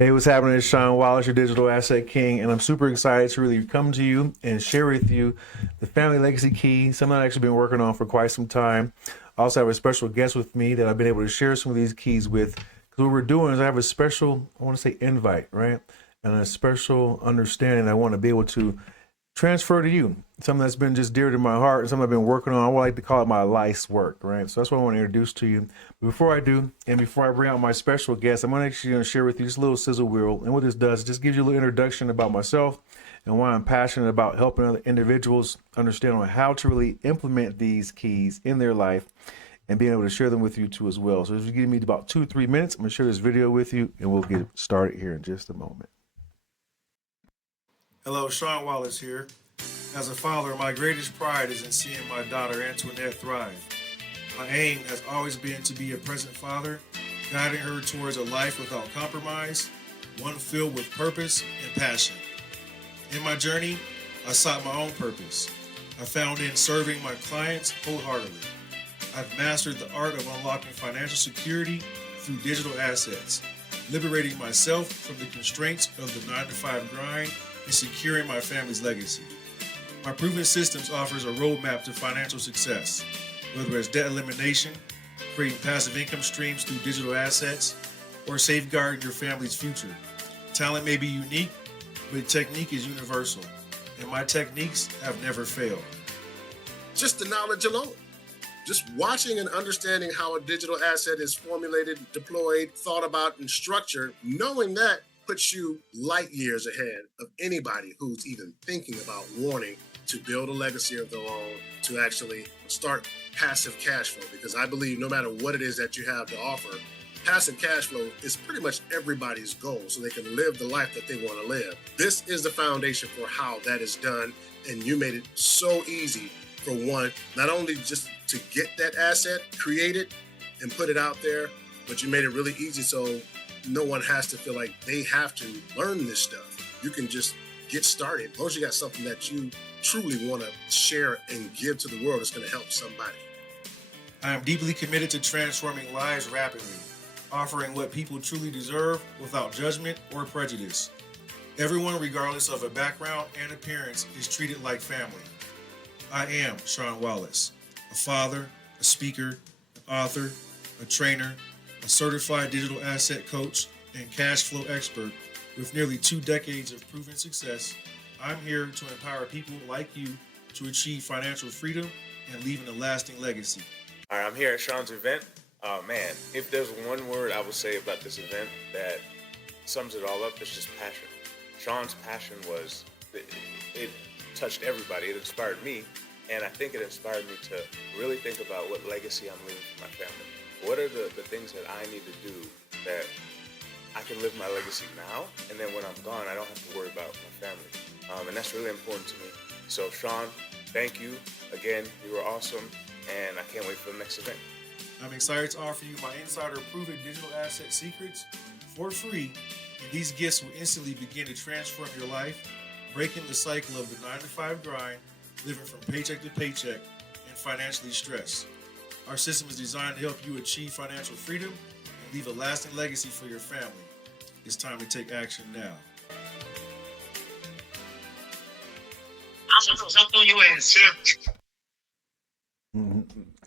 Hey, what's happening? It's Shawn, Wallace, your digital asset king, and I'm super excited to really come to you and share with you the family legacy key, something I've actually been working on for quite some time. I also have a special guest with me that I've been able to share some of these keys with. Because what we're doing is I have a special, I want to say invite, right? And a special understanding I want to be able to transfer to you. Something that's been just dear to my heart, something I've been working on. I would like to call it my life's work, right? So that's what I want to introduce to you. Before I do, and before I bring out my special guest, I'm actually going to share with you this little sizzle reel. And what this does, it just gives you a little introduction about myself and why I'm passionate about helping other individuals understand on how to really implement these keys in their life and being able to share them with you too as well. So if you give me about 2 or 3 minutes, I'm going to share this video with you and we'll get started here in just a moment. Hello, Shawn Wallace here. As a father, my greatest pride is in seeing my daughter Antoinette thrive. My aim has always been to be a present father, guiding her towards a life without compromise, one filled with purpose and passion. In my journey, I sought my own purpose. I found in serving my clients wholeheartedly. I've mastered the art of unlocking financial security through digital assets, liberating myself from the constraints of the 9-to-5 grind and securing my family's legacy. My proven systems offers a roadmap to financial success, whether it's debt elimination, creating passive income streams through digital assets, or safeguarding your family's future. Talent may be unique, but technique is universal, and my techniques have never failed. Just the knowledge alone. Just watching and understanding how a digital asset is formulated, deployed, thought about, and structured, knowing that puts you light years ahead of anybody who's even thinking about wanting to build a legacy of their own, to actually start passive cash flow. Because I believe no matter what it is that you have to offer, passive cash flow is pretty much everybody's goal so they can live the life that they want to live. This is the foundation for how that is done. And you made it so easy for one, not only just to get that asset, create it and put it out there, but you made it really easy so no one has to feel like they have to learn this stuff. You can just get started. As long as you got something that you truly want to share and give to the world, it's going to help somebody. I am deeply committed to transforming lives rapidly, offering what people truly deserve without judgment or prejudice. Everyone, regardless of a background and appearance, is treated like family. I am Shawn Wallace, a father, a speaker, an author, a trainer, a certified digital asset coach, and cash flow expert with nearly 2 decades of proven success. I'm here to empower people like you to achieve financial freedom and leaving a lasting legacy. All right, I'm here at Shawn's event. Man, if there's one word I would say about this event that sums it all up, it's just passion. Shawn's passion was, it touched everybody. It inspired me, and I think it inspired me to really think about what legacy I'm leaving for my family. What are the things that I need to do that I can live my legacy now, and then when I'm gone, I don't have to worry about my family. And that's really important to me. So Shawn, thank you. Again, you were awesome, and I can't wait for the next event. I'm excited to offer you my insider proven digital asset secrets for free, and these gifts will instantly begin to transform your life, breaking the cycle of the 9-to-5 grind, living from paycheck to paycheck, and financially stressed. Our system is designed to help you achieve financial freedom and leave a lasting legacy for your family. It's time to take action now.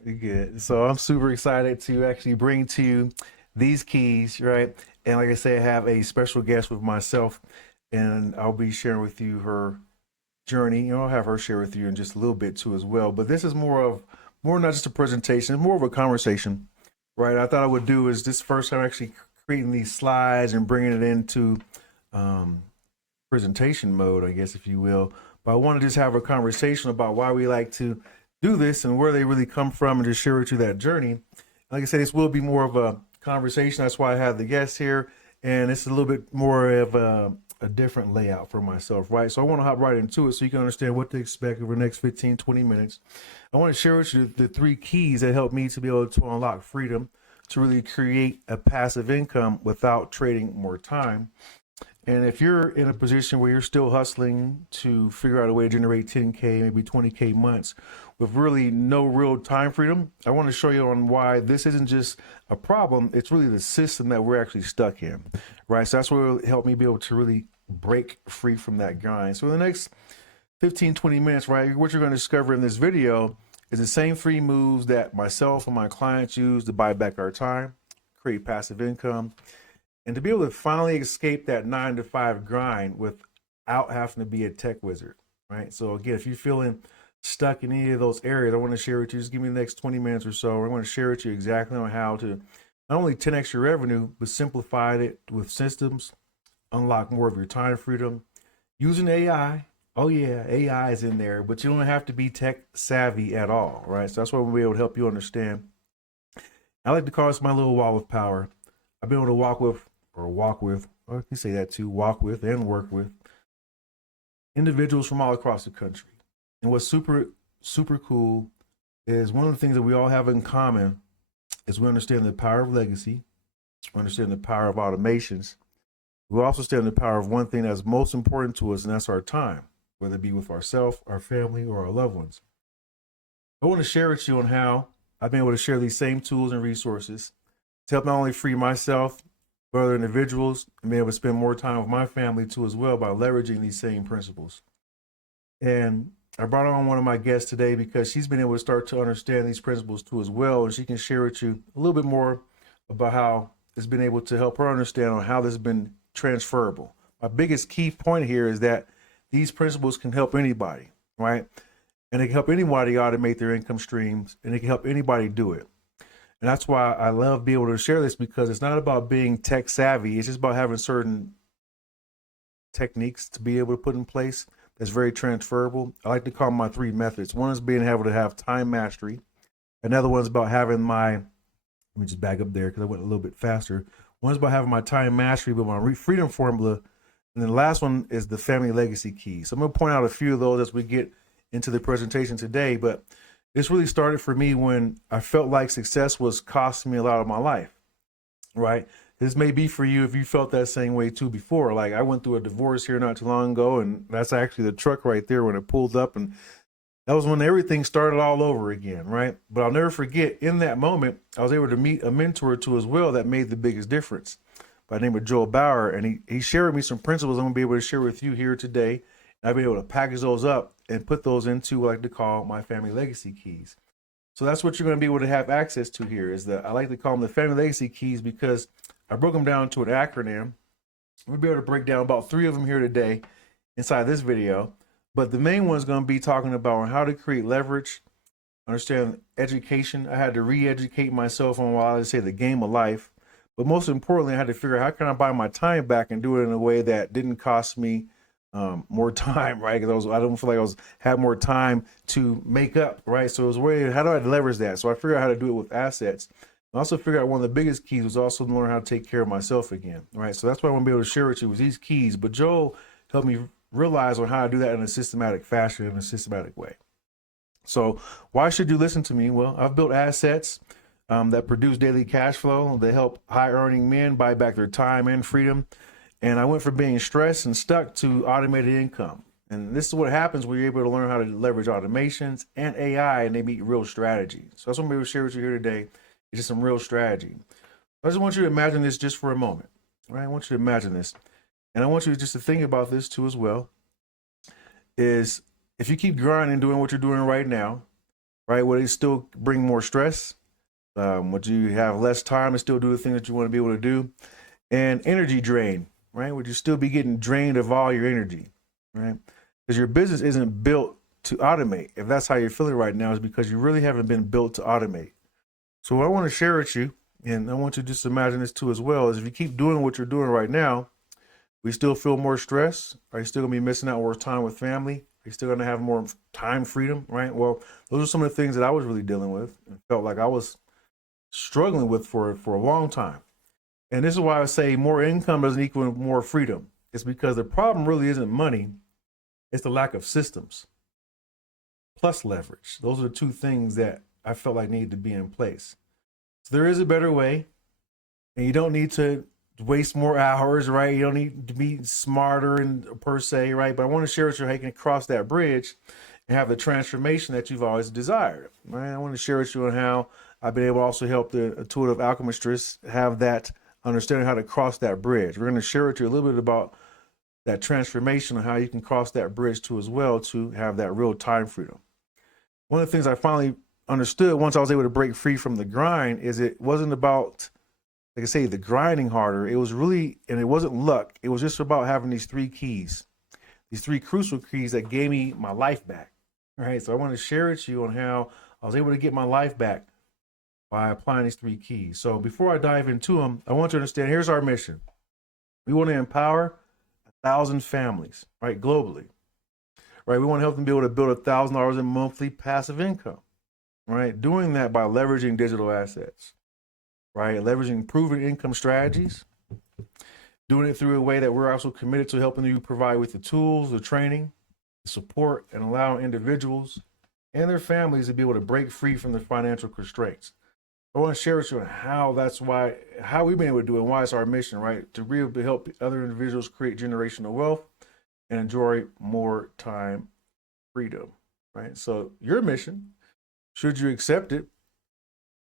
Good. So I'm super excited to actually bring to you these keys, right? And like I say, I have a special guest with myself, and I'll be sharing with you her journey. I'll have her share with you in just a little bit too as well. But this is more not just a presentation, it's more of a conversation, right? I thought I would do is this first time actually creating these slides and bringing it into presentation mode, I guess, if you will. But I want to just have a conversation about why we like to do this and where they really come from and just share with you that journey. Like I said, this will be more of a conversation. That's why I have the guests here. And it's a little bit more of a different layout for myself, right? So I want to hop right into it so you can understand what to expect over the next 15, 20 minutes. I want to share with you the 3 keys that help me to be able to unlock freedom, to really create a passive income without trading more time. And if you're in a position where you're still hustling to figure out a way to generate 10K, maybe 20K months with really no real time freedom, I want to show you on why this isn't just a problem. It's really the system that we're actually stuck in, right? So that's what will help me be able to really break free from that grind. So in the next 15, 20 minutes, right, what you're going to discover in this video is the same 3 moves that myself and my clients use to buy back our time, create passive income, and to be able to finally escape that 9-to-5 grind without having to be a tech wizard, right? So again, if you're feeling stuck in any of those areas, I want to share with you, just give me the next 20 minutes or so. I want to share with you exactly on how to not only 10x your revenue, but simplify it with systems, unlock more of your time freedom, using AI. Oh yeah, AI is in there, but you don't have to be tech savvy at all, right? So that's why we'll be able to help you understand. I like to call this my little wall of power. I've been able to walk with, or you can say that too, walk with and work with individuals from all across the country. And what's super, super cool is one of the things that we all have in common is we understand the power of legacy. We understand the power of automations. We also understand the power of one thing that's most important to us, and that's our time, whether it be with ourselves, our family, or our loved ones. I want to share with you on how I've been able to share these same tools and resources to help not only free myself, but other individuals, and be able to spend more time with my family too as well by leveraging these same principles. And I brought on one of my guests today because she's been able to start to understand these principles too as well, and she can share with you a little bit more about how it's been able to help her understand on how this has been transferable. My biggest key point here is that these principles can help anybody, right? And it can help anybody automate their income streams, and it can help anybody do it. And that's why I love being able to share this, because it's not about being tech savvy. It's just about having certain techniques to be able to put in place that's very transferable. I like to call them my 3 methods. One is being able to have time mastery. Another one's about having let me just back up there because I went a little bit faster. One's about having my time mastery, but my freedom formula. And then the last one is the family legacy key. So I'm going to point out a few of those as we get into the presentation today, but this really started for me when I felt like success was costing me a lot of my life, right? This may be for you if you felt that same way too before. Like I went through a divorce here not too long ago, and that's actually the truck right there when it pulled up, and that was when everything started all over again, right? But I'll never forget, in that moment, I was able to meet a mentor too as well that made the biggest difference, by the name of Joel Bauer, and he shared with me some principles I'm gonna be able to share with you here today. I've been able to package those up and put those into what I like to call my family legacy keys. So that's what you're going to be able to have access to here, is I like to call them the family legacy keys, because I broke them down to an acronym. We'll be able to break down about 3 of them here today inside this video. But the main one is going to be talking about how to create leverage, understand education. I had to re-educate myself on what I would say the game of life. But most importantly, I had to figure out how can I buy my time back and do it in a way that didn't cost me more time, right? Because I don't feel like had more time to make up, right? So it was how do I leverage that? So I figured out how to do it with assets. I also figured out one of the biggest keys was also to learn how to take care of myself again, right? So that's what I want to be able to share with you, was these keys. But Joel helped me realize on how to do that in a systematic fashion, in a systematic way. So why should you listen to me? Well, I've built assets that produce daily cash flow. They help high earning men buy back their time and freedom. And I went from being stressed and stuck to automated income. And this is what happens when you're able to learn how to leverage automations and AI, and they meet real strategy. So that's what I'm going to share with you here today. It's just some real strategy. I just want you to imagine this just for a moment, right? I want you to imagine this. And I want you just to think about this too as well, is if you keep grinding, doing what you're doing right now, right, would it still bring more stress? Would you have less time to still do the thing that you want to be able to do? And energy drain, right? Would you still be getting drained of all your energy, right? Because your business isn't built to automate. If that's how you're feeling right now, is because you really haven't been built to automate. So what I want to share with you, and I want you to just imagine this too as well, is if you keep doing what you're doing right now, we still feel more stress? Are you still gonna be missing out more time with family? Are you still gonna have more time freedom, right? Well, those are some of the things that I was really dealing with and felt like I was struggling with for a long time. And this is why I say more income doesn't equal more freedom. It's because the problem really isn't money, it's the lack of systems plus leverage. Those are the 2 things that I felt like needed to be in place. So there is a better way, and you don't need to waste more hours, right? You don't need to be smarter and per se, right? But I want to share with you how you can cross that bridge and have the transformation that you've always desired, right? I want to share with you on how I've been able to also help the intuitive alchemistress have that understanding how to cross that bridge. We're going to share with you a little bit about that transformation and how you can cross that bridge too as well to have that real time freedom. One of the things I finally understood once I was able to break free from the grind is it wasn't about, like I say, the grinding harder. It was really, and it wasn't luck. It was just about having these three keys, these three crucial keys that gave me my life back. All right. So I want to share with you on how I was able to get my life back by applying these three keys. So before I dive into them, I want you to understand, here's our mission. We want to empower 1,000 families, right, globally, right? We want to help them be able to build $1,000 in monthly passive income, right? Doing that by leveraging digital assets, right? Leveraging proven income strategies, doing it through a way that we're also committed to helping you provide with the tools, the training, the support, and allowing individuals and their families to be able to break free from their financial constraints. I want to share with you how we've been able to do it and why it's our mission, right? To really help other individuals create generational wealth and enjoy more time freedom, right? So your mission, should you accept it,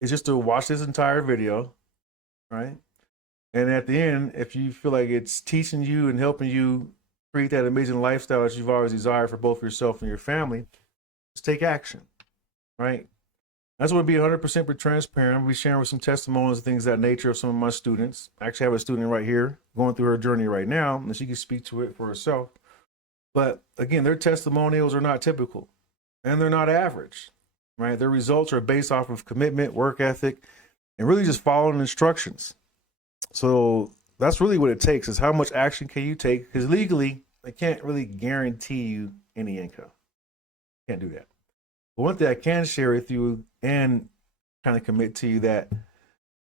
is just to watch this entire video, right? And at the end, if you feel like it's teaching you and helping you create that amazing lifestyle that you've always desired for both yourself and your family, just take action, right? I just want to be 100% transparent. I'm going to be sharing with some testimonials and things of that nature of some of my students. I actually have a student right here going through her journey right now, and she can speak to it for herself. But again, their testimonials are not typical, and they're not average, right? Their results are based off of commitment, work ethic, and really just following instructions. So that's really what it takes, is how much action can you take? Because legally, they can't really guarantee you any income. Can't do that. But one thing I can share with you and kind of commit to you that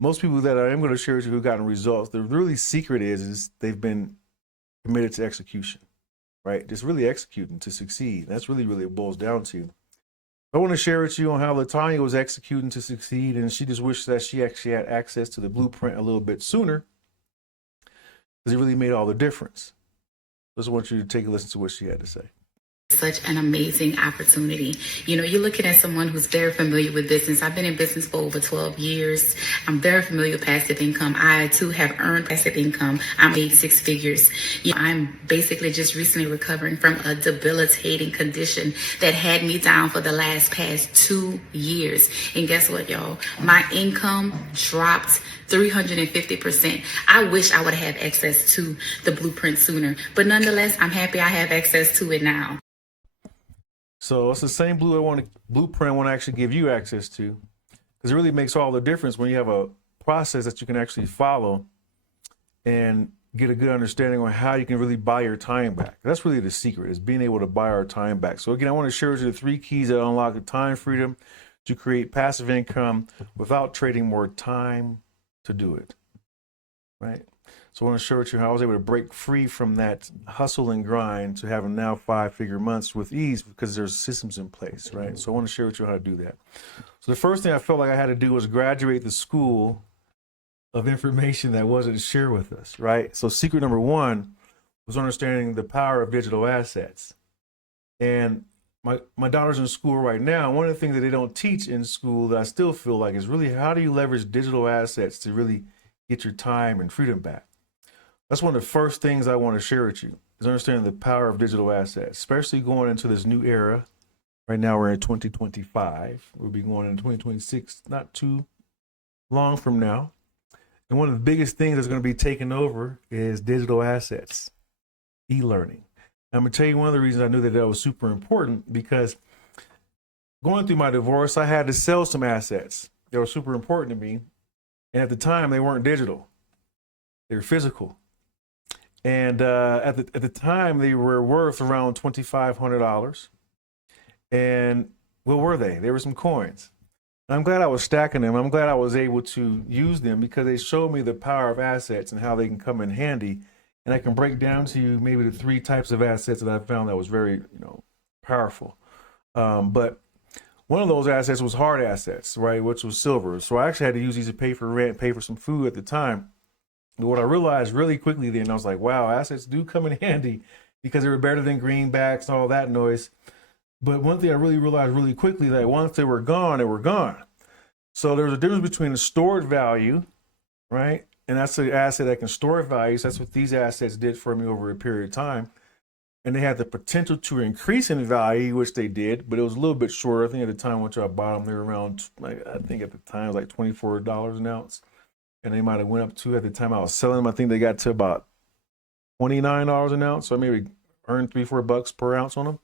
most people that I am going to share with you who've gotten results, the really secret is they've been committed to execution, right? Just really executing to succeed. That's really what it boils down to. I want to share with you on how LaTanya was executing to succeed, and she just wished that she actually had access to the blueprint a little bit sooner, because it really made all the difference. I just want you to take a listen to what she had to say. Such an amazing opportunity. You know, you're looking at someone who's very familiar with business. I've been in business for over 12 years. I'm very familiar with passive income. I too have earned passive income. I made six figures. You know, I'm basically just recently recovering from a debilitating condition that had me down for the past 2 years. And guess what, y'all? My income dropped 350%. I wish I would have access to the blueprint sooner, but nonetheless, I'm happy I have access to it now. So it's the same blueprint I want to actually give you access to, because it really makes all the difference when you have a process that you can actually follow and get a good understanding on how you can really buy your time back. That's really the secret, is being able to buy our time back. So again, I want to share with you the three keys that unlock the time freedom to create passive income without trading more time to do it, right? So I want to share with you how I was able to break free from that hustle and grind to having now 5-figure months with ease, because there's systems in place, right? So I want to share with you how to do that. So the first thing I felt like I had to do was graduate the school of information that wasn't shared with us, right? So secret number one was understanding the power of digital assets. And my daughter's in school right now. One of the things that they don't teach in school that I still feel like is really, how do you leverage digital assets to really get your time and freedom back? That's one of the first things I want to share with you, is understanding the power of digital assets, especially going into this new era. Right now we're in 2025. We'll be going into 2026 not too long from now. And one of the biggest things that's going to be taken over is digital assets, e-learning. I'm going to tell you one of the reasons I knew that was super important, because going through my divorce, I had to sell some assets that were super important to me. And at the time, they weren't digital. They were physical. And at the time, they were worth around $2,500. And what were they? They were some coins. I'm glad I was stacking them. I'm glad I was able to use them, because they showed me the power of assets and how they can come in handy. And I can break down to you maybe the three types of assets that I found that was very, powerful. But one of those assets was hard assets, right, which was silver. So I actually had to use these to pay for rent, pay for some food at the time. But what I realized really quickly then, I was like, wow, assets do come in handy because they were better than greenbacks and all that noise. But one thing I really realized really quickly, that once they were gone, they were gone. So there's a difference between a stored value, right? And that's an asset that can store values. That's what these assets did for me over a period of time. And they had the potential to increase in value, which they did, but it was a little bit shorter. I think at the time once I bought them, they were around, like, I think at the time it was like $24 an ounce. And they might have went up to, at the time I was selling them, I think they got to about $29 an ounce. So I maybe earned $3-4 per ounce on them.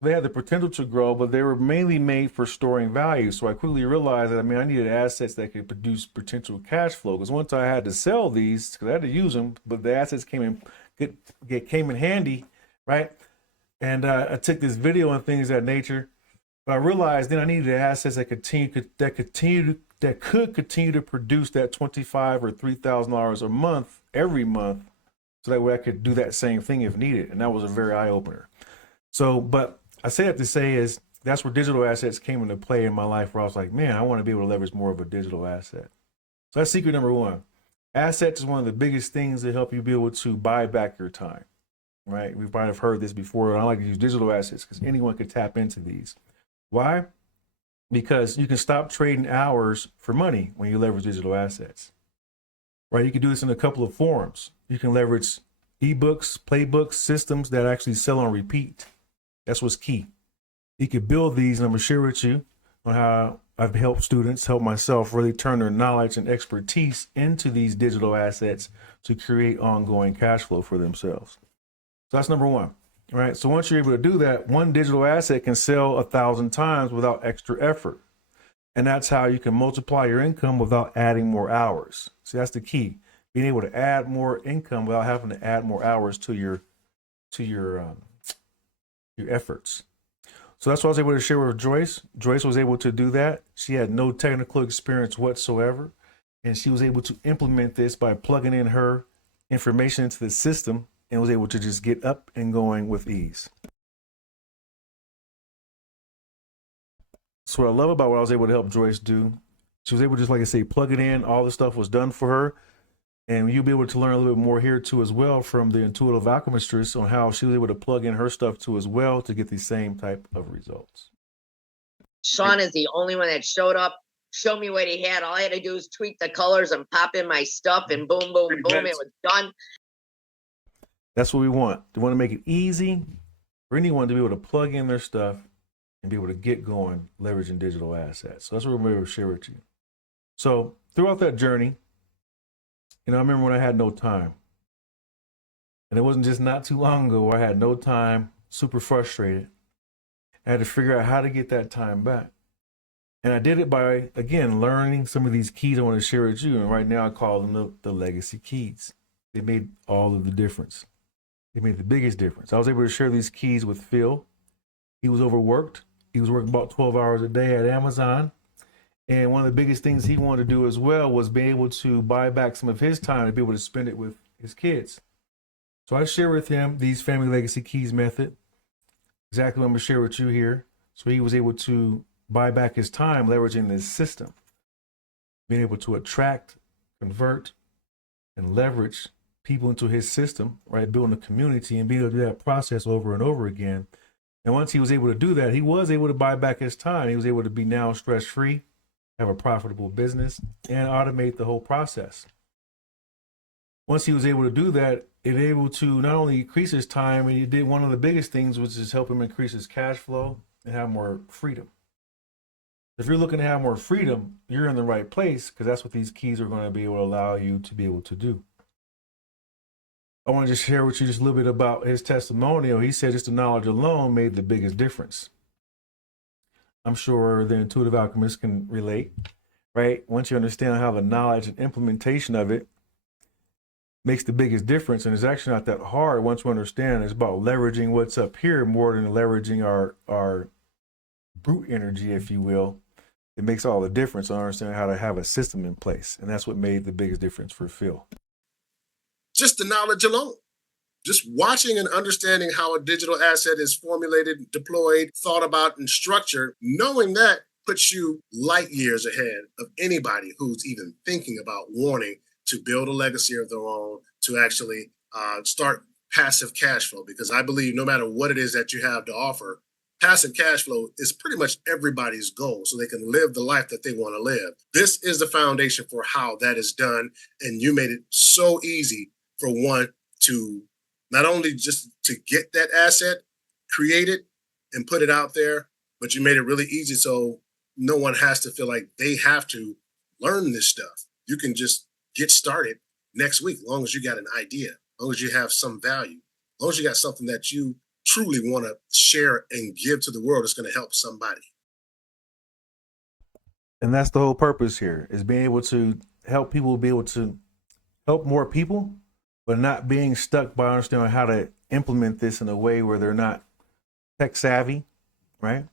They had the potential to grow, but they were mainly made for storing value. So I quickly realized that, I needed assets that could produce potential cash flow. Because once I had to sell these, because I had to use them, but the assets came in handy, right? And I took this video and things of that nature. But I realized then I needed assets that could continue to produce that $25,000 or $3,000 a month every month, so that way I could do that same thing if needed. And that was a very eye opener. So, but I say that to say is that's where digital assets came into play in my life, where I was like, man, I want to be able to leverage more of a digital asset. So that's secret number one. Assets is one of the biggest things that help you be able to buy back your time, right? We might have heard this before. And I like to use digital assets because anyone could tap into these. Why? Because you can stop trading hours for money when you leverage digital assets, right? You can do this in a couple of forms. You can leverage ebooks, playbooks, systems that actually sell on repeat. That's what's key. You could build these, and I'm going to share with you on how I've helped students, help myself really turn their knowledge and expertise into these digital assets to create ongoing cash flow for themselves. So that's number one, right? So once you're able to do that, one digital asset can sell 1,000 times without extra effort. And that's how you can multiply your income without adding more hours. So that's the key. Being able to add more income without having to add more hours to your efforts. So that's what I was able to share with Joyce. Joyce was able to do that. She had no technical experience whatsoever, and she was able to implement this by plugging in her information into the system and was able to just get up and going with ease. So what I love about what I was able to help Joyce do, she was able to, just like I say, plug it in. All the stuff was done for her. And you'll be able to learn a little bit more here too as well from the intuitive alchemistress on how she was able to plug in her stuff too as well to get the same type of results. Shawn is the only one that showed up, showed me what he had. All I had to do was tweak the colors and pop in my stuff, and boom, boom, boom, it was done. That's what we want. We want to make it easy for anyone to be able to plug in their stuff and be able to get going leveraging digital assets. So that's what we're going to share with you. So throughout that journey, I remember when I had no time. And it wasn't just not too long ago where I had no time, super frustrated. I had to figure out how to get that time back. And I did it by, again, learning some of these keys I want to share with you. And right now I call them the legacy keys. They made all of the difference. They made the biggest difference. I was able to share these keys with Phil. He was overworked. He was working about 12 hours a day at Amazon. And one of the biggest things he wanted to do as well was be able to buy back some of his time to be able to spend it with his kids. So I share with him these family legacy keys method, exactly what I'm going to share with you here. So he was able to buy back his time leveraging this system, being able to attract, convert, and leverage people into his system, right? Building a community and being able to do that process over and over again. And once he was able to do that, he was able to buy back his time. He was able to be now stress-free, have a profitable business, and automate the whole process. Once he was able to do that, it able to not only increase his time, and he did one of the biggest things, which is help him increase his cash flow and have more freedom. If you're looking to have more freedom, you're in the right place, because that's what these keys are going to be able to allow you to be able to do. I want to just share with you just a little bit about his testimonial. He said just the knowledge alone made the biggest difference. I'm sure the intuitive alchemist can relate, right? Once you understand how the knowledge and implementation of it makes the biggest difference, and it's actually not that hard once you understand. It's about leveraging what's up here more than leveraging our brute energy, if you will. It makes all the difference on understanding how to have a system in place, and that's what made the biggest difference for Phil. Just the knowledge alone. Just watching and understanding how a digital asset is formulated, deployed, thought about, and structured, knowing that puts you light years ahead of anybody who's even thinking about wanting to build a legacy of their own, to actually start passive cash flow. Because I believe no matter what it is that you have to offer, passive cash flow is pretty much everybody's goal so they can live the life that they want to live. This is the foundation for how that is done. And you made it so easy for one to not only just to get that asset, create it and put it out there, but you made it really easy so no one has to feel like they have to learn this stuff. You can just get started next week, as long as you got an idea, as long as you have some value, as long as you got something that you truly want to share and give to the world that's going to help somebody. And that's the whole purpose here, is being able to help people be able to help more people, but not being stuck by understanding how to implement this in a way where they're not tech savvy, right?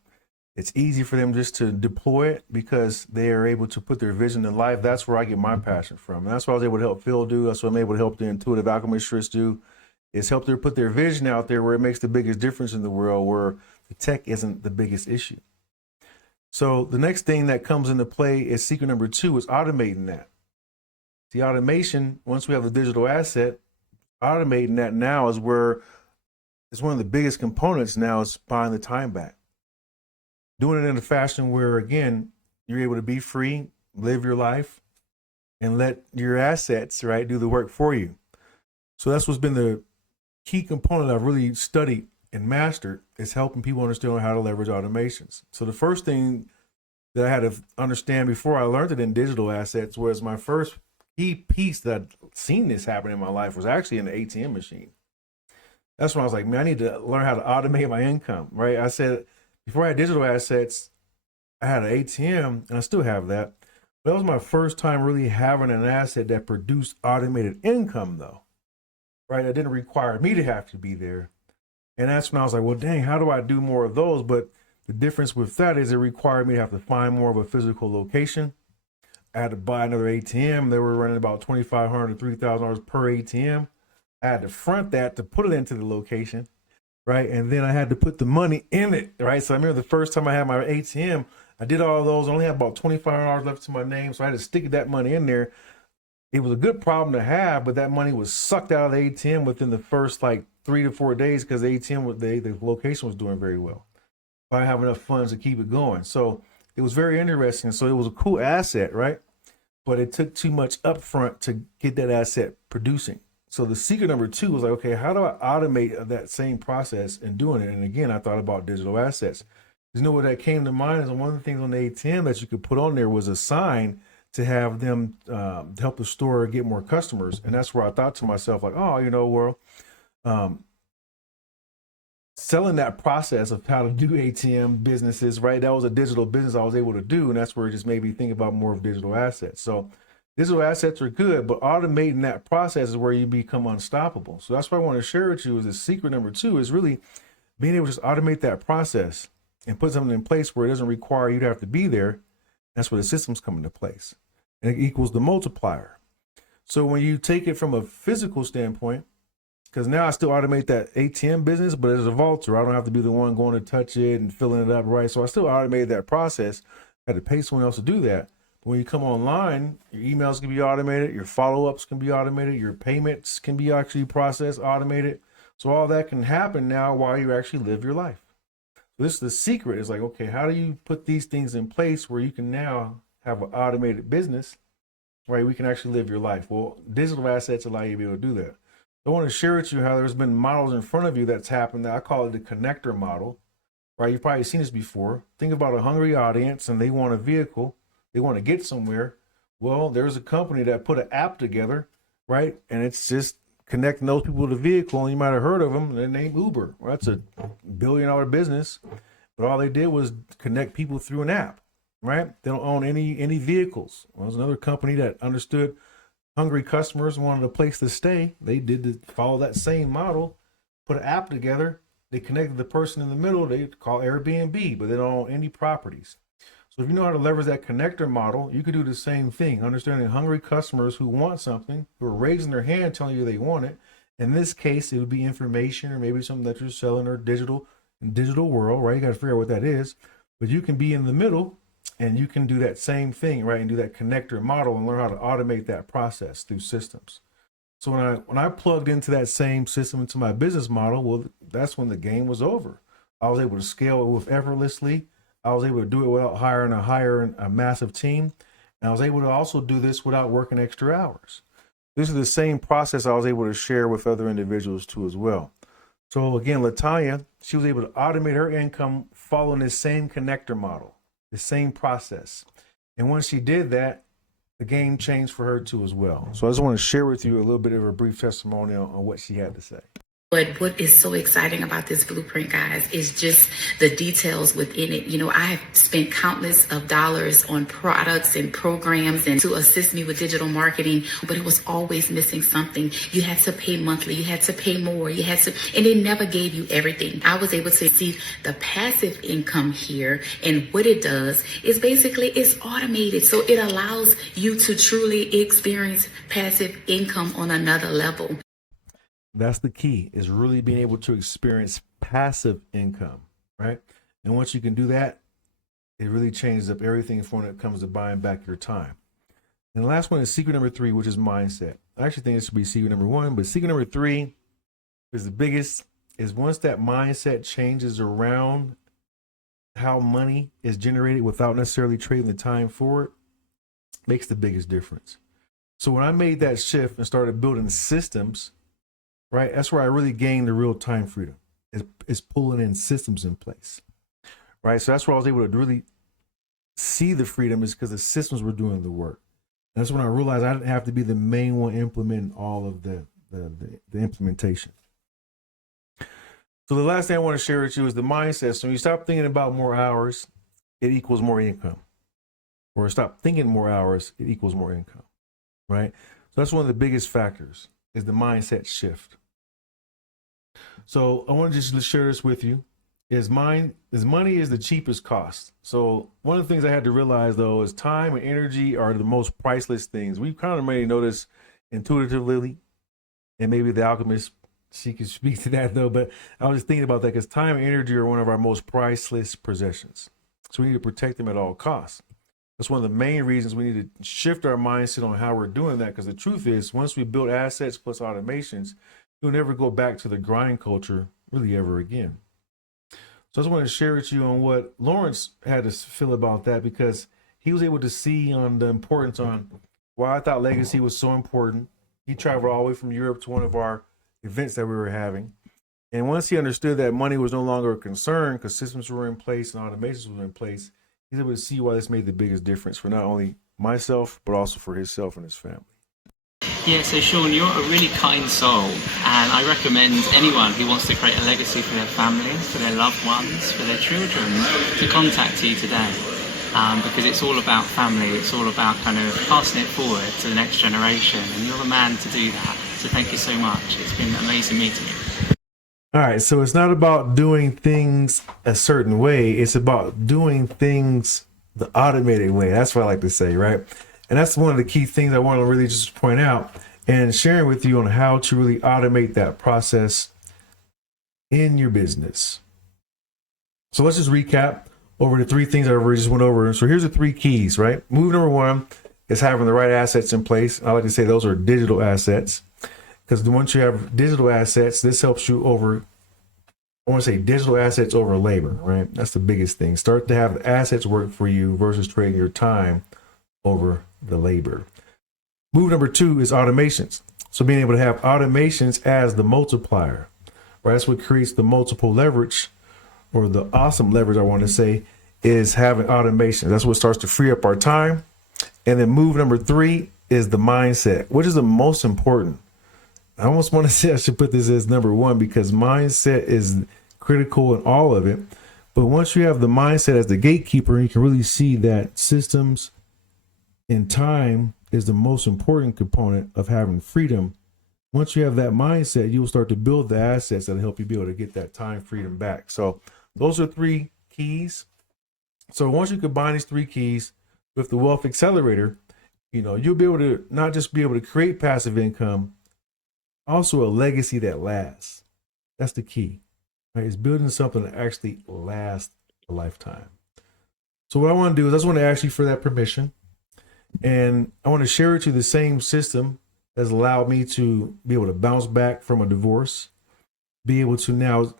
It's easy for them just to deploy it because they are able to put their vision in life. That's where I get my passion from. And that's what I was able to help Phil do. That's what I'm able to help the intuitive alchemists do, is help them put their vision out there where it makes the biggest difference in the world, where the tech isn't the biggest issue. So the next thing that comes into play is secret number 2 is automating that. The automation, once we have the digital asset, automating that now is where it's one of the biggest components now, is buying the time back. Doing it in a fashion where, again, you're able to be free, live your life, and let your assets, right, do the work for you. So that's what's been the key component I've really studied and mastered, is helping people understand how to leverage automations. So the first thing that I had to understand before I learned it in digital assets was my first key piece that I'd seen this happen in my life was actually an ATM machine. That's when I was like, man, I need to learn how to automate my income, right? I said, before I had digital assets, I had an ATM, and I still have that. But that was my first time really having an asset that produced automated income, though, right? That didn't require me to have to be there. And that's when I was like, well, dang, how do I do more of those? But the difference with that is it required me to have to find more of a physical location. I had to buy another ATM. They were running about $2,500 to $3,000 per ATM. I had to front that to put it into the location, right? And then I had to put the money in it, right? So I remember the first time I had my ATM, I did all those. I only had about $2,500 left to my name, so I had to stick that money in there. It was a good problem to have, but that money was sucked out of the ATM within the first like 3 to 4 days because the ATM, the location was doing very well. I didn't have enough funds to keep it going. So it was very interesting. So it was a cool asset, right? But it took too much upfront to get that asset producing. So the secret number 2 was like, okay, how do I automate that same process and doing it? And again, I thought about digital assets. You know what that came to mind is one of the things on the ATM that you could put on there was a sign to have them help the store get more customers. And that's where I thought to myself, like, oh, selling that process of how to do ATM businesses, right? That was a digital business I was able to do. And that's where it just made me think about more of digital assets. So digital assets are good, but automating that process is where you become unstoppable. So that's what I want to share with you is the secret number 2 is really being able to just automate that process and put something in place where it doesn't require you to have to be there. That's where the systems come into place. And it equals the multiplier. So when you take it from a physical standpoint, because now I still automate that ATM business, but as a vaulter, I don't have to be the one going to touch it and filling it up, right? So I still automated that process. I had to pay someone else to do that. But when you come online, your emails can be automated, your follow-ups can be automated, your payments can be actually processed, automated. So all that can happen now while you actually live your life. So this is the secret. It's like, okay, how do you put these things in place where you can now have an automated business, right? We can actually live your life. Well, digital assets allow you to be able to do that. I want to share with you how there's been models in front of you that's happened that I call it the connector model, right? You've probably seen this before. Think about a hungry audience and they want a vehicle. They want to get somewhere. Well, there's a company that put an app together, right? And it's just connecting those people to the vehicle. And you might have heard of them. They're named Uber. Well, that's a $1 billion business. But all they did was connect people through an app, right? They don't own any vehicles. Well, there's another company that understood hungry customers wanted a place to stay. They did follow that same model, put an app together. They connected the person in the middle. They call Airbnb, but they don't own any properties. So if you know how to leverage that connector model, you could do the same thing, understanding hungry customers who want something, who are raising their hand telling you they want it. In this case, it would be information or maybe something that you're selling or digital world, right? You got to figure out what that is. But you can be in the middle And you can do that same thing, right? And do that connector model and learn how to automate that process through systems. So when I plugged into that same system into my business model, well, that's when the game was over. I was able to scale it with effortlessly. I was able to do it without hiring a massive team. And I was able to also do this without working extra hours. This is the same process I was able to share with other individuals too as well. So again, Latanya, she was able to automate her income following this same connector model, the same process. And once she did that, the game changed for her too as well. So I just want to share with you a little bit of a brief testimonial on what she had to say. But what is so exciting about this blueprint, guys, is just the details within it. You know, I have spent countless of dollars on products and programs and to assist me with digital marketing, but it was always missing something. You had to pay monthly, you had to pay more, and it never gave you everything. I was able to see the passive income here, and what it does is basically it's automated. So it allows you to truly experience passive income on another level. That's the key, is really being able to experience passive income, right? And once you can do that, it really changes up everything when it comes to buying back your time. And the last one is secret number 3, which is mindset. I actually think this should be secret number 1, but secret number 3 is the biggest, is once that mindset changes around how money is generated without necessarily trading the time for it, makes the biggest difference. So when I made that shift and started building systems, right, that's where I really gained the real time freedom, is pulling in systems in place, right? So that's where I was able to really see the freedom, is because the systems were doing the work. And that's when I realized I didn't have to be the main one implementing all of the implementation. So the last thing I want to share with you is the mindset. So when you stop thinking about more hours, it equals more income. Or stop thinking more hours, it equals more income, right? So that's one of the biggest factors, is the mindset shift. So I want to just share this with you. Money is the cheapest cost. So one of the things I had to realize, though, is time and energy are the most priceless things. We kind of may know this intuitively, and maybe the alchemist, she can speak to that, though. But I was just thinking about that, because time and energy are one of our most priceless possessions. So we need to protect them at all costs. That's one of the main reasons we need to shift our mindset on how we're doing that, because the truth is, once we build assets plus automations, you'll never go back to the grind culture really ever again. So I just want to share with you on what Lawrence had to feel about that, because he was able to see on the importance on why I thought legacy was so important. He traveled all the way from Europe to one of our events that we were having. And once he understood that money was no longer a concern because systems were in place and automations were in place, he's able to see why this made the biggest difference for not only myself, but also for himself and his family. Yeah, so Shawn, you're a really kind soul, and I recommend anyone who wants to create a legacy for their family, for their loved ones, for their children, to contact you today, because it's all about family. It's all about kind of passing it forward to the next generation, and you're the man to do that. So thank you so much. It's been amazing meeting you. All right, so it's not about doing things a certain way. It's about doing things the automated way. That's what I like to say, right? And that's one of the key things I want to really just point out and sharing with you on how to really automate that process in your business. So let's just recap over the 3 things I already just went over. So here's the 3 keys, right? Move number 1 is having the right assets in place. I like to say those are digital assets, because once you have digital assets, this helps you over, I want to say digital assets over labor, right? That's the biggest thing. Start to have the assets work for you versus trading your time over the labor. Move number 2 is automations. So being able to have automations as the multiplier, right? That's what creates the multiple leverage, or the awesome leverage, I want to say, is having automations. That's what starts to free up our time. And then move number 3 is the mindset, which is the most important. I almost want to say I should put this as number 1, because mindset is critical in all of it. But once you have the mindset as the gatekeeper, you can really see that systems and time is the most important component of having freedom. Once you have that mindset, you'll start to build the assets that help you be able to get that time freedom back. So those are 3 keys. So once you combine these 3 keys with the Wealth Accelerator, you'll be able to not just be able to create passive income, also a legacy that lasts. That's the key, right? It's building something that actually lasts a lifetime. So what I want to do is I just want to ask you for that permission, and I want to share with you the same system that's allowed me to be able to bounce back from a divorce, be able to now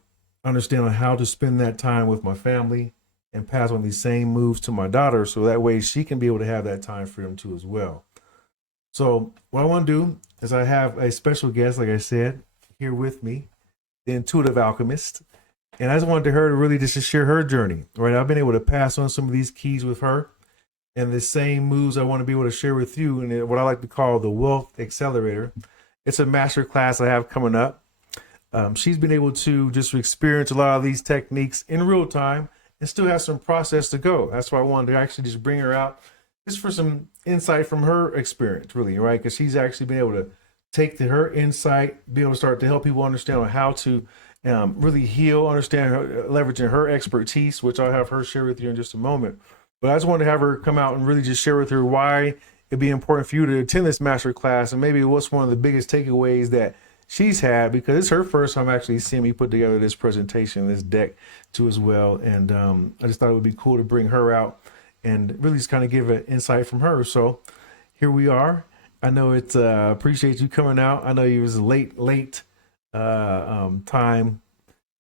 understand how to spend that time with my family and pass on these same moves to my daughter, so that way she can be able to have that time freedom too as well. So what I want to do is I have a special guest, like I said, here with me, the intuitive alchemist. And I just wanted her to really just to share her journey, right? I've been able to pass on some of these keys with her, and the same moves I want to be able to share with you in what I like to call the Wealth Accelerator. It's a master class I have coming up. She's been able to just experience a lot of these techniques in real time and still have some process to go. That's why I wanted to actually just bring her out just for some insight from her experience, really, right? Because she's actually been able to take her insight, be able to start to help people understand on how to really heal, understand her, leveraging her expertise, which I'll have her share with you in just a moment. But I just wanted to have her come out and really just share with her why it'd be important for you to attend this master class, and maybe what's one of the biggest takeaways that she's had, because it's her first time actually seeing me put together this presentation, this deck too as well. And I just thought it would be cool to bring her out and really just kind of give an insight from her. So here we are. I know it's appreciate you coming out. I know you was late time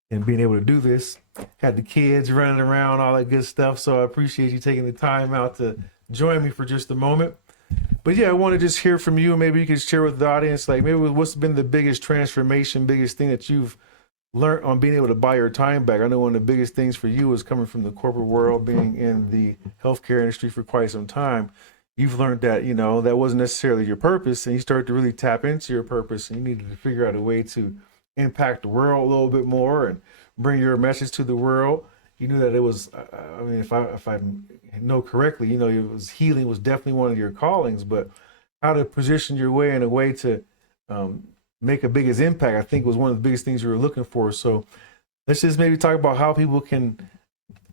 and being able to do this. Had the kids running around, all that good stuff. So I appreciate you taking the time out to join me for just a moment. But yeah, I want to just hear from you. Maybe you could share with the audience, like maybe what's been the biggest transformation, biggest thing that you've learned on being able to buy your time back. I know one of the biggest things for you is coming from the corporate world, being in the healthcare industry for quite some time. You've learned that, you know, that wasn't necessarily your purpose, and you started to really tap into your purpose, and you needed to figure out a way to impact the world a little bit more and bring your message to the world. You knew that it was, I mean, if I know correctly, you know, it was healing was definitely one of your callings, but how to position your way in a way to make a biggest impact, I think was one of the biggest things you were looking for. So let's just maybe talk about how people can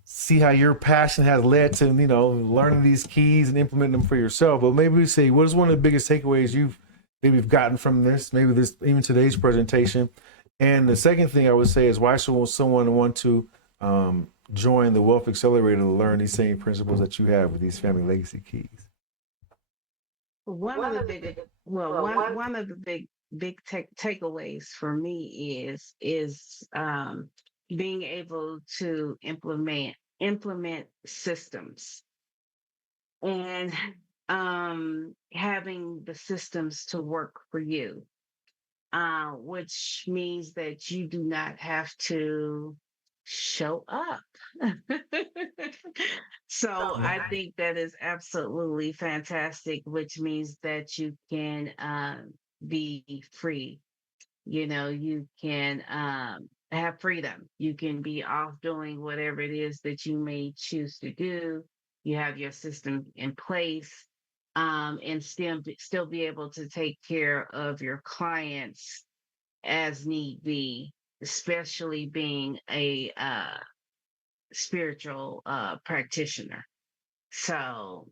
see how your passion has led to, you know, learning these keys and implementing them for yourself. But maybe we say, what is one of the biggest takeaways you've gotten from this, maybe this, even today's presentation? And the second thing I would say is, why should someone want to join the Wealth Accelerator to learn these same principles that you have with these family legacy keys? One of the big takeaways for me is being able to implement systems, and having the systems to work for you, which means that you do not have to show up. So I think that is absolutely fantastic, which means that you can be free. You know, you can have freedom. You can be off doing whatever it is that you may choose to do. You have your system in place, and still be able to take care of your clients as need be, especially being a spiritual practitioner. So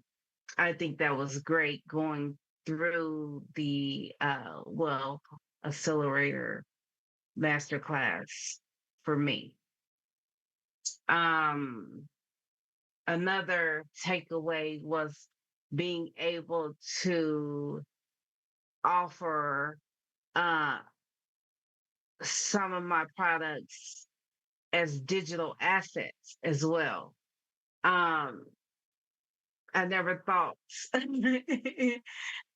I think that was great going through the Wealth Accelerator masterclass for me. Another takeaway was being able to offer some of my products as digital assets as well. I never thought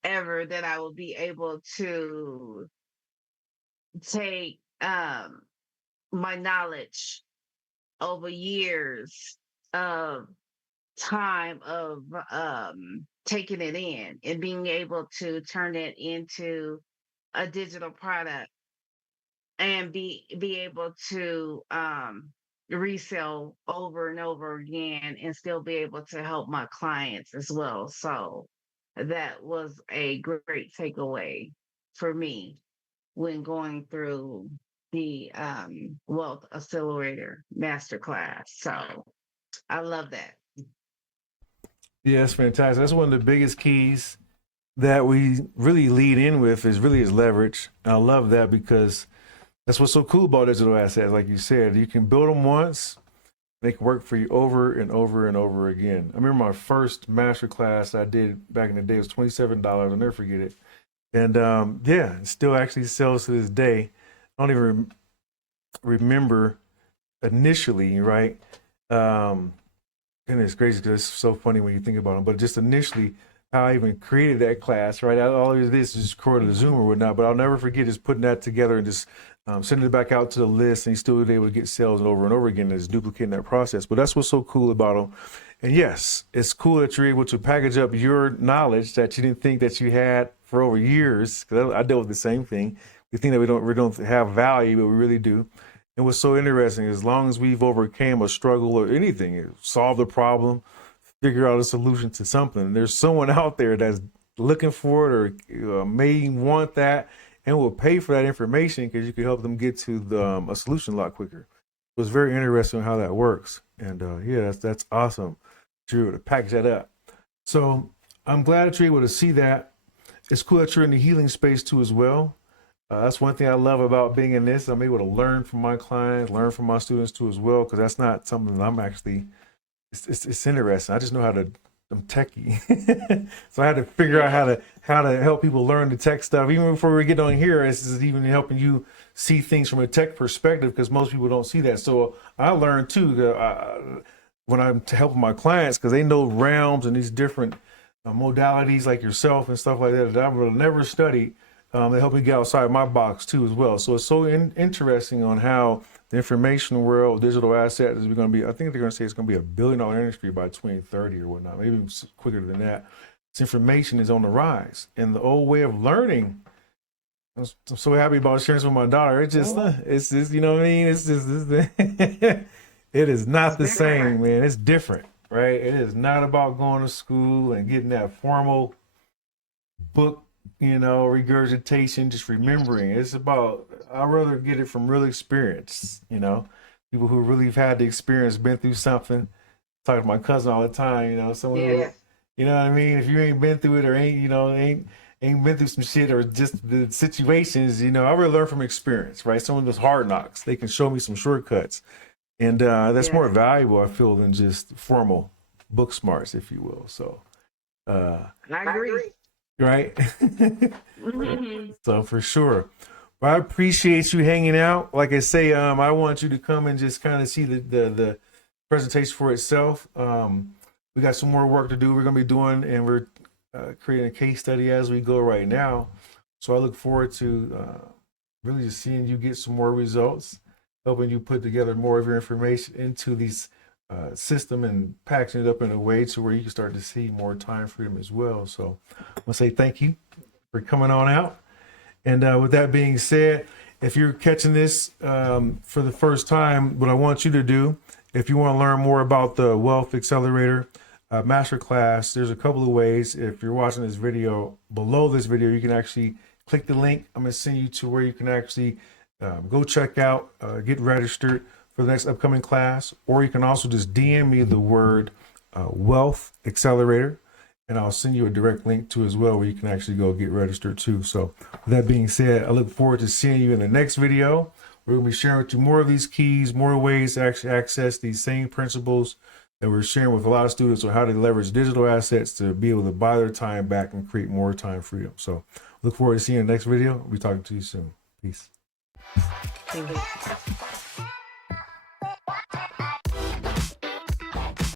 ever that I would be able to take my knowledge over years of time of taking it in and being able to turn it into a digital product and be able to resell over and over again and still be able to help my clients as well. So that was a great takeaway for me when going through the Wealth Accelerator Masterclass. So I love that. Yeah, it's fantastic. That's one of the biggest keys that we really lead in with is leverage. And I love that because that's what's so cool about digital assets. Like you said, you can build them once, They can work for you over and over and over again. I remember my first master class I did back in the day was $27. I'll never forget it. And yeah, it still actually sells to this day. I don't even remember initially, right? And it's crazy because it's so funny when you think about it. But just initially, how I even created that class, right? All of this is recorded to Zoom or whatnot. But I'll never forget just putting that together and just sending it back out to the list, and he still was able to get sales over and over again, and just duplicating that process. But that's what's so cool about them. And yes, it's cool that you're able to package up your knowledge that you didn't think that you had for over years. Because I dealt with the same thing. We think that we don't have value, but we really do. And what's so interesting, as long as we've overcame a struggle or anything, solved a problem, figure out a solution to something, there's someone out there that's looking for it or may want that and will pay for that information because you can help them get to a solution a lot quicker. It was very interesting how that works. And yeah, that's awesome that you're able to package that up. So I'm glad that you're able to see that. It's cool that you're in the healing space too as well. That's one thing I love about being in this. I'm able to learn from my clients, learn from my students too as well, because that's not something that I'm actually, it's interesting. I just know I'm techie. So I had to figure out how to help people learn the tech stuff. Even before we get on here, this is even helping you see things from a tech perspective, because most people don't see that. So I learned too when I'm helping my clients, because they know realms and these different modalities like yourself and stuff like that I would have never studied. They help me get outside my box too as well. So it's so interesting on how the information world, digital assets is going to be, I think they're going to say it's going to be $1 billion industry by 2030 or whatnot, maybe quicker than that. This information is on the rise. And the old way of learning, I'm so happy about sharing this with my daughter. It's just, you know what I mean? It's just, it is not the same, man. It's different, right? It is not about going to school and getting that formal book, regurgitation, just remembering. It's about, I'd rather get it from real experience, people who really have had the experience, been through something. I talk to my cousin all the time, someone who, you know what I mean? If you ain't been through it or ain't been through some shit or just the situations, I really learn from experience, right? Someone that's hard knocks, they can show me some shortcuts. And that's more valuable, I feel, than just formal book smarts, if you will. So I agree. Right? So for sure. Well, I appreciate you hanging out. Like I say, I want you to come and just kind of see the presentation for itself. We got some more work to do. We're going to be doing, and we're creating a case study as we go right now. So I look forward to really just seeing you get some more results, helping you put together more of your information into these system and packaging it up in a way to where you can start to see more time freedom as well. So I want to say thank you for coming on out. And with that being said, if you're catching this for the first time, what I want you to do, if you want to learn more about the Wealth Accelerator Masterclass, there's a couple of ways. If you're watching this video, below this video, you can actually click the link. I'm going to send you to where you can actually go check out, get registered for the next upcoming class, or you can also just DM me the word Wealth Accelerator, and I'll send you a direct link to as well where you can actually go get registered too. So with that being said, I look forward to seeing you in the next video. We're going to be sharing with you more of these keys, more ways to actually access these same principles that we're sharing with a lot of students on how to leverage digital assets to be able to buy their time back and create more time freedom. So look forward to seeing you in the next video. We'll be talking to you soon. Peace. Thank you.